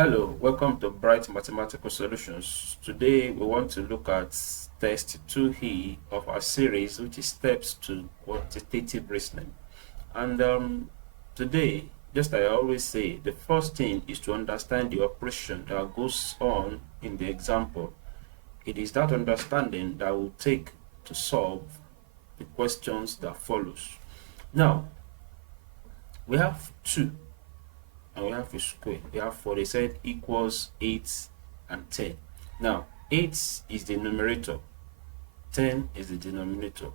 Hello, welcome to Bright Mathematical Solutions. Today we want to look at test 2E of our series, which is steps to quantitative reasoning. And today, just like I always say, the first thing is to understand the operation that goes on in the example. It is that understanding that will take to solve the questions that follows. Now, we have 2. And we have a square. We have 4. They said equals 8 and 10. Now, 8 is the numerator, 10 is the denominator.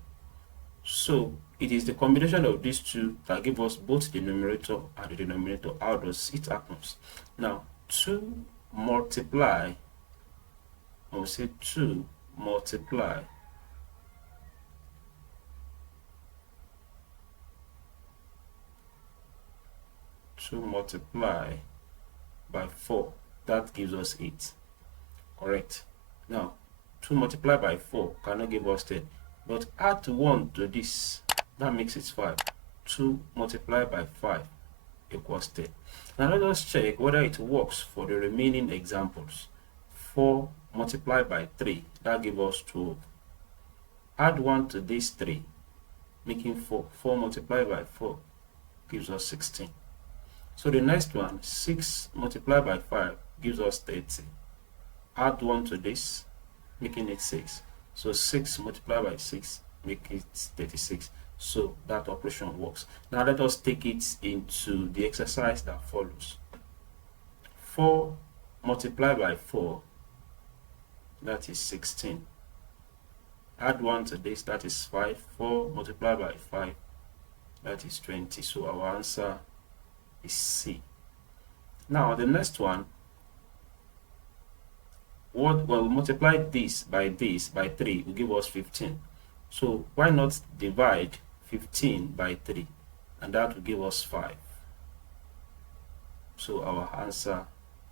So, it is the combination of these two that give us both the numerator and the denominator. How does it happen? Now, 2 multiply, I will say 2 multiply by 4, that gives us 8. Correct. Now 2 multiplied by 4 cannot give us 10, but add 1 to this, that makes it 5. 2 multiplied by 5 equals 10. Now let us check whether it works for the remaining examples. 4 multiplied by 3, that gives us 12. Add 1 to this 3, making 4. 4 multiplied by 4 gives us 16. So the next one, 6 multiplied by 5 gives us 30. Add 1 to this, making it 6. So 6 multiplied by 6 make it 36. So that operation works. Now let us take it into the exercise that follows. 4 multiplied by 4, that is 16. Add 1 to this, that is 5. 4 multiplied by 5, that is 20. So our answer is C. Now the next one, what will multiply this by 3 will give us 15. So why not divide 15 by 3, and that will give us 5. So our answer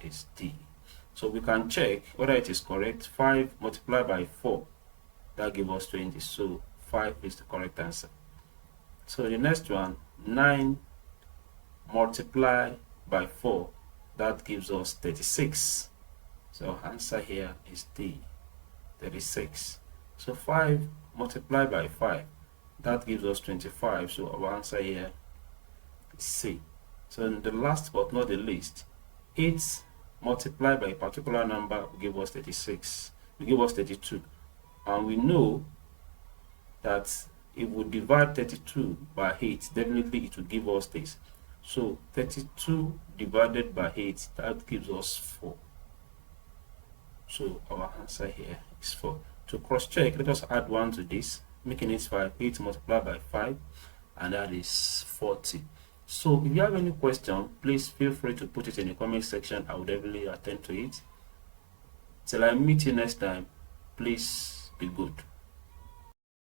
is D. So we can check whether it is correct. 5 multiplied by 4, that gives us 20. So 5 is the correct answer. So the next one, 9 multiply by 4, that gives us 36. So answer here is D, 36. So 5 multiplied by 5, that gives us 25. So our answer here is C. So in the last but not the least, 8 multiplied by a particular number will give us 36. Will give us 32. And we know that if we divide 32 by 8, definitely it will give us this. So 32 divided by 8, that gives us 4. So our answer here is 4. To cross check, let us add 1 to this, making it 5. 8 multiplied by 5, and that is 40. So if you have any question, please feel free to put it in the comment section. I will definitely attend to it. Till I meet you next time, please be good.